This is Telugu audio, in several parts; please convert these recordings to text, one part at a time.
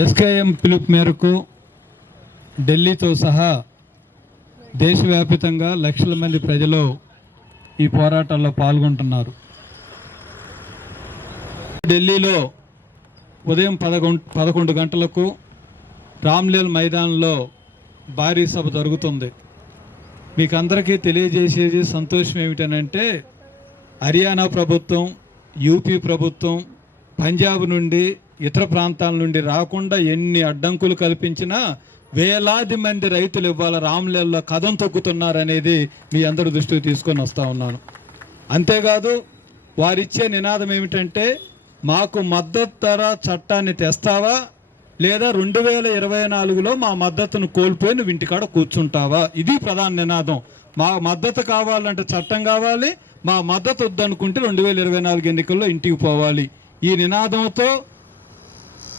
ఎస్కేఎం పిలుపు మేరకు ఢిల్లీతో సహా దేశవ్యాప్తంగా లక్షల మంది ప్రజలు ఈ పోరాటాల్లో పాల్గొంటున్నారు. ఢిల్లీలో ఉదయం 11 గంటలకు రామ్లీలా మైదానంలో భారీ సభ జరుగుతుంది. మీకు అందరికీ తెలియజేసేది సంతోషం ఏమిటనంటే, హర్యానా ప్రభుత్వం, యూపీ ప్రభుత్వం, పంజాబ్ నుండి ఇతర ప్రాంతాల నుండి రాకుండా ఎన్ని అడ్డంకులు కల్పించినా వేలాది మంది రైతులు ఇవాళ రామ్లీలలో కదం తొక్కుతున్నారనేది మీ అందరి దృష్టికి తీసుకొని వస్తూ ఉన్నాను. అంతేకాదు వారిచ్చే నినాదం ఏమిటంటే, మాకు మద్దతు ధర చట్టాన్ని తెస్తావా, లేదా 2024లో మా మద్దతును కోల్పోయి నువ్వు ఇంటికాడ కూర్చుంటావా? ఇది ప్రధాన నినాదం. మా మద్దతు కావాలంటే చట్టం కావాలి, మా మద్దతు వద్దనుకుంటే 2024 ఎన్నికల్లో ఇంటికి పోవాలి. ఈ నినాదంతో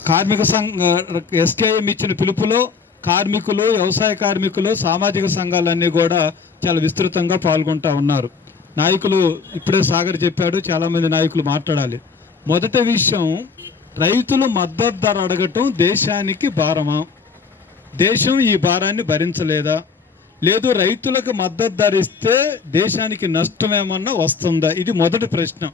కార్మిక సంఘ ఎస్కేఎం ఇచ్చిన పిలుపులో కార్మికులు, వ్యవసాయ కార్మికులు, సామాజిక సంఘాలన్నీ కూడా చాలా విస్తృతంగా పాల్గొంటూ ఉన్నారు. నాయకులు ఇప్పుడే సాగర్ చెప్పాడు, చాలామంది నాయకులు మాట్లాడాలి. మొదటి విషయం, రైతులు మద్దతు ధర అడగటం దేశానికి భారమా? దేశం ఈ భారాన్ని భరించలేదా? లేదు రైతులకు మద్దతు ధర ఇస్తే దేశానికి నష్టం ఏమన్నా వస్తుందా? ఇది మొదటి ప్రశ్న.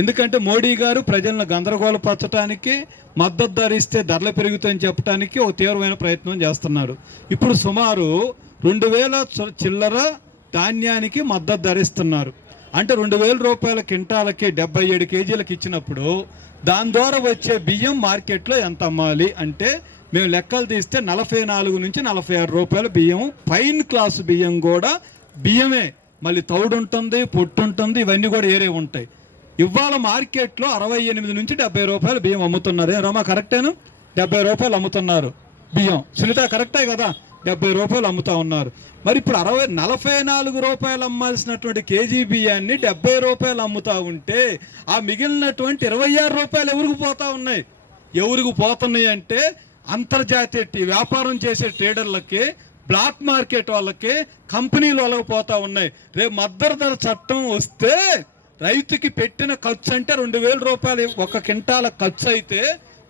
ఎందుకంటే మోడీ గారు ప్రజలను గందరగోళపరచడానికి, మద్దతు ధర ఇస్తే ధరలు పెరుగుతాయని చెప్పడానికి ఒక తీవ్రమైన ప్రయత్నం చేస్తున్నారు. ఇప్పుడు సుమారు 2000 చిల్లర ధాన్యానికి మద్దతు ధర ఇస్తున్నారు. అంటే 2000 రూపాయల క్వింటాలకి 77 కేజీలకు ఇచ్చినప్పుడు దాని ద్వారా వచ్చే బియ్యం మార్కెట్లో ఎంత అమ్మాలి అంటే, మేము లెక్కలు తీస్తే 44 నుంచి 46 రూపాయల బియ్యం, ఫైన్ క్లాస్ బియ్యం కూడా బియ్యమే, మళ్ళీ తౌడు ఉంటుంది, పొట్టు ఉంటుంది, ఇవన్నీ కూడా ఏరే ఉంటాయి. ఇవాళ మార్కెట్లో 68 నుంచి 70 రూపాయలు బియ్యం అమ్ముతున్నారు. రమా కరెక్టేనా? 70 రూపాయలు అమ్ముతున్నారు బియ్యం. సునీత కరెక్టే కదా? 70 రూపాయలు అమ్ముతా ఉన్నారు. మరి ఇప్పుడు 44 రూపాయలు అమ్మాల్సినటువంటి కేజీ బియ్యాన్ని 70 రూపాయలు అమ్ముతా ఉంటే ఆ మిగిలినటువంటి 26 రూపాయలు ఎవరికి పోతా ఉన్నాయి? ఎవరికి పోతున్నాయి అంటే అంతర్జాతీయ వ్యాపారం చేసే ట్రేడర్లకి, బ్లాక్ మార్కెట్ వాళ్ళకి, కంపెనీల వాళ్ళకి పోతా ఉన్నాయి. రేపు మద్దతు ధర చట్టం వస్తే రైతుకి పెట్టిన ఖర్చు అంటే 2000 రూపాయలు ఒక క్వింటాల ఖర్చు అయితే,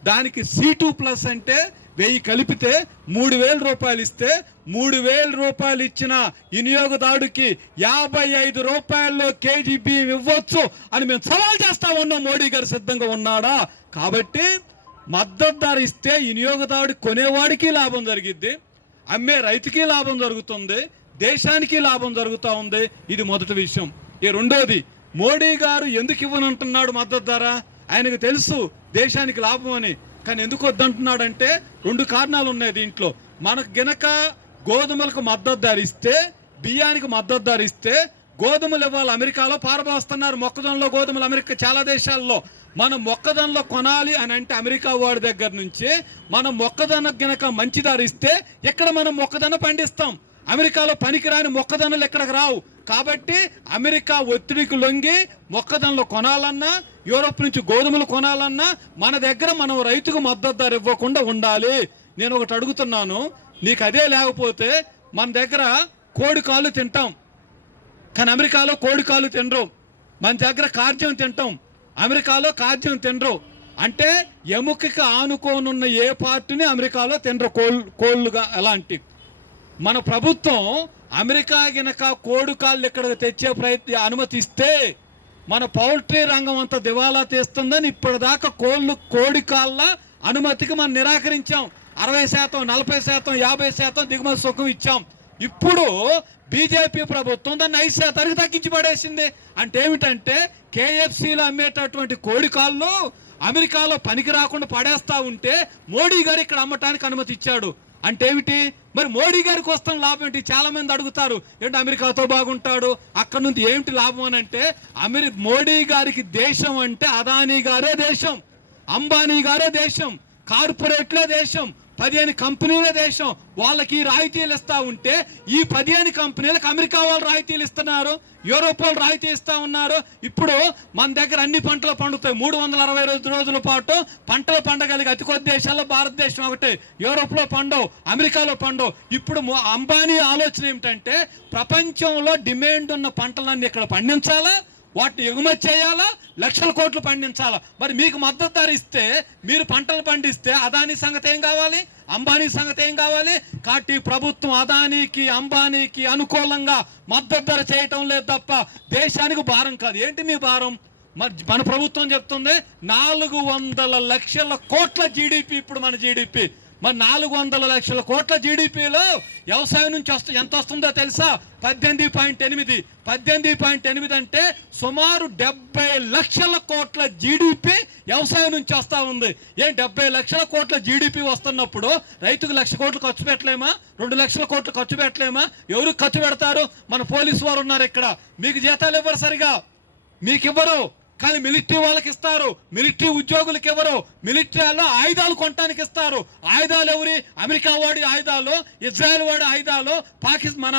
దానికి C2+ అంటే 1000 కలిపితే 3000 రూపాయలు ఇస్తే, 3000 రూపాయలు ఇచ్చిన వినియోగదారుడికి 55 రూపాయల్లో కేజీ బియ్యం ఇవ్వచ్చు అని మేము సవాల్ చేస్తా ఉన్నాం. మోడీ గారు సిద్ధంగా ఉన్నాడా? కాబట్టి మద్దతు ధర ఇస్తే వినియోగదారుడి కొనేవాడికి లాభం జరిగిద్ది, అమ్మే రైతుకి లాభం జరుగుతుంది, దేశానికి లాభం జరుగుతూ ఉంది. ఇది మొదటి విషయం. ఈ రెండోది, మోడీ గారు ఎందుకు ఇవ్వనంటున్నాడు మద్దతు ధర? ఆయనకు తెలుసు దేశానికి లాభం అని, కానీ ఎందుకు వద్దంటున్నాడంటే 2 కారణాలు ఉన్నాయి దీంట్లో. మనకు గనక గోధుమలకు మద్దతు ధర ఇస్తే, బియ్యానికి మద్దతు ధర ఇస్తే, గోధుమలు ఇవ్వాలి అమెరికాలో పారబోస్తున్నారు, మొక్కజొన్నలో గోధుమలు అమెరికా చాలా దేశాల్లో. మనం మొక్కజొన్నలో కొనాలి అని అంటే అమెరికా వాడి దగ్గర నుంచి మనం మొక్కజొన్న గనక మంచి ధర ఇస్తే ఎక్కడ మనం మొక్కజొన్న పండిస్తాం? అమెరికాలో పనికిరాని మొక్కజొన్నలు ఎక్కడికి రావు. కాబట్టి అమెరికా ఒత్తిడికి లొంగి మొక్కజొన్నలు కొనాలన్నా, యూరోప్ నుంచి గోధుమలు కొనాలన్నా మన దగ్గర మనం రైతుకు మద్దతు ధర ఇవ్వకుండా ఉండాలి. నేను ఒకటి అడుగుతున్నాను, నీకు అదే లేకపోతే మన దగ్గర కోడి కాళ్ళు తింటాం, కానీ అమెరికాలో కోడి కాళ్ళు తినరు. మన దగ్గర కార్జ్యం తింటాం, అమెరికాలో కార్జ్యం తినరు. అంటే ఎముకకి ఆనుకోనున్న ఏ పార్టీని అమెరికాలో తినరు, కోళ్ళుగా అలాంటి. మన ప్రభుత్వం అమెరికా గినక కోడి కాళ్ళు ఇక్కడికి తెచ్చే అనుమతిస్తే మన పౌల్ట్రీ రంగం అంతా దివాలా తీస్తుందని ఇప్పటిదాకా కోడి కాళ్ళ అనుమతికి మనం నిరాకరించాం. 60%, 40%, 50% దిగుమతి సుఖం ఇచ్చాం. ఇప్పుడు బీజేపీ ప్రభుత్వం దాన్ని 5%కి తగ్గించి పడేసింది. అంటే ఏమిటంటే KFCలో అమ్మేటటువంటి కోడి కాళ్ళు అమెరికాలో పనికి రాకుండా పడేస్తా ఉంటే మోడీ గారు ఇక్కడ అమ్మటానికి అనుమతి ఇచ్చాడు. అంటే ఏమిటి? మరి మోడీ గారికి వస్తున్న లాభం ఏంటి? చాలా మంది అడుగుతారు, ఏంటి అమెరికాతో బాగుంటాడు, అక్కడ నుంచి ఏమిటి లాభం అని అంటే, మోడీ గారికి దేశం అంటే అదానీ గారే దేశం, అంబానీ గారే దేశం, కార్పొరేట్లే దేశం, 15 కంపెనీల దేశం. వాళ్ళకి రాయితీలు ఇస్తా ఉంటే ఈ 15 కంపెనీలకు అమెరికా వాళ్ళు రాయితీలు ఇస్తున్నారు, యూరోప్ వాళ్ళు రాయితీ ఇస్తా ఉన్నారు. ఇప్పుడు మన దగ్గర అన్ని పంటలు పండుతాయి. 365 రోజుల పాటు పంటలు పండగలిగే అతి కొద్ది దేశాల్లో భారతదేశం ఒకటే. యూరోప్లో పండవు, అమెరికాలో పండవు. ఇప్పుడు అంబానీ ఆలోచన ఏమిటంటే, ప్రపంచంలో డిమాండ్ ఉన్న పంటలన్నీ ఇక్కడ పండించాలా, వాటిని ఎగుమతి చేయాలా, లక్షల కోట్లు పండించాలా. మరి మీకు మద్దతు ధర ఇస్తే, మీరు పంటలు పండిస్తే అదానీ సంగతి ఏం కావాలి, అంబానీ సంగతి ఏం కావాలి? కాబట్టి ప్రభుత్వం అదానీకి అంబానీకి అనుకూలంగా మద్దతు ధర చేయటం లేదు తప్ప దేశానికి భారం కాదు. ఏంటి మీ భారం? మన ప్రభుత్వం చెప్తుంది 400 లక్షల కోట్ల జీడిపి. ఇప్పుడు మన జీడిపి మరి 400 లక్షల కోట్ల జీడిపిలో వ్యవసాయం నుంచి ఎంత వస్తుందో తెలుసా? 18.8. 18.8 అంటే సుమారు 70 లక్షల కోట్ల జీడిపి వ్యవసాయం నుంచి వస్తూ ఉంది. 70 లక్షల కోట్ల జీడిపి వస్తున్నప్పుడు రైతుకు 1,00,000 కోట్లు ఖర్చు పెట్టలేమా? 2 లక్షల కోట్లు ఖర్చు పెట్టలేమా? ఎవరికి ఖర్చు పెడతారు? మన పోలీసు వారు ఉన్నారు ఇక్కడ, మీకు జీతాలు ఇవ్వరు, సరిగా మీకు ఇవ్వరు, కానీ మిలిటరీ వాళ్ళకి ఇస్తారు. మిలిటరీ ఉద్యోగులకు ఎవరు? మిలిటరీలో ఆయుధాలు కొనడానికి ఇస్తారు. ఆయుధాలు ఎవరి? అమెరికా వాడి ఆయుధాలు, ఇజ్రాయెల్ వాడి ఆయుధాలు, మన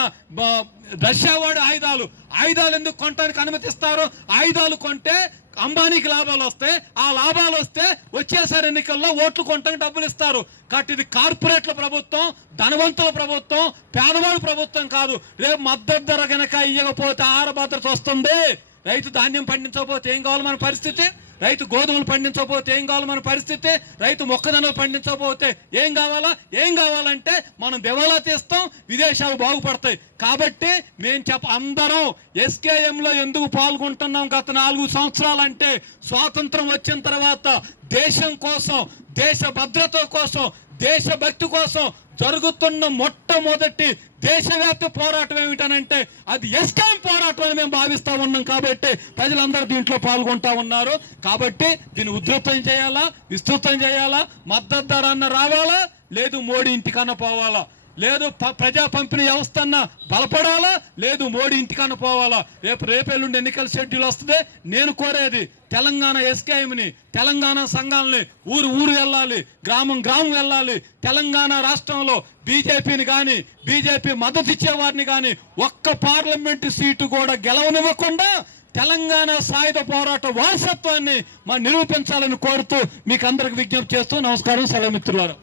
రష్యా వాడి ఆయుధాలు. ఆయుధాలు ఎందుకు కొనడానికి అనుమతిస్తారు? ఆయుధాలు కొంటే అంబానీకి లాభాలు వస్తాయి. ఆ లాభాలు వస్తే వచ్చేసారి ఎన్నికల్లో ఓట్లు కొనడానికి డబ్బులు ఇస్తారు. కాబట్టి ఇది కార్పొరేట్ల ప్రభుత్వం, ధనవంతుల ప్రభుత్వం, పేదవాడి ప్రభుత్వం కాదు. రేపు మద్దతు ధర కనుక ఇవ్వకపోతే ఆహార భద్రత వస్తుంది. రైతు ధాన్యం పండించకపోతే ఏం కావాలి మన పరిస్థితి? రైతు గోధుమలు పండించకపోతే ఏం కావాలి మన పరిస్థితి? రైతు మొక్కజొన్నలు పండించకపోతే ఏం కావాలా? ఏం కావాలంటే మనం దివాలా తీస్తాం, విదేశాలు బాగుపడతాయి. కాబట్టి మేము అందరం ఎస్కేఎంలో ఎందుకు పాల్గొంటున్నాం గత 4 సంవత్సరాలంటే, స్వాతంత్రం వచ్చిన తర్వాత దేశం కోసం, దేశ భద్రత కోసం, దేశభక్తి కోసం జరుగుతున్న మొట్టమొదటి దేశవ్యాప్త పోరాటం ఏమిటనంటే అది ఎస్కేఎం పోరాటం అని మేము భావిస్తూ ఉన్నాం. కాబట్టి ప్రజలందరూ దీంట్లో పాల్గొంటా ఉన్నారు. కాబట్టి దీన్ని ఉధృతం చేయాలా, విస్తృతం చేయాలా, మద్దతు ధర అన్న రావాలా, లేదు మోడీ ఇంటికన్నా పోవాలా, లేదు ప్రజా పంపిణీ వ్యవస్థ అన్న బలపడాలా, లేదు మోడీ ఇంటికన్నా పోవాలా. రేపెల్లుండి ఎన్నికల షెడ్యూల్ వస్తుంది. నేను కోరేది తెలంగాణ ఎస్కేఎంని, తెలంగాణ సంఘాలని ఊరు వెళ్ళాలి, గ్రామం వెళ్ళాలి. తెలంగాణ రాష్ట్రంలో బీజేపీని కానీ, బీజేపీ మద్దతు ఇచ్చేవారిని కానీ ఒక్క పార్లమెంటు సీటు కూడా గెలవనివ్వకుండా తెలంగాణ సాయుధ పోరాట వారసత్వాన్ని మనం నిరూపించాలని కోరుతూ మీకు అందరికి విజ్ఞప్తి చేస్తూ నమస్కారం. సెలవు మిత్రులారా.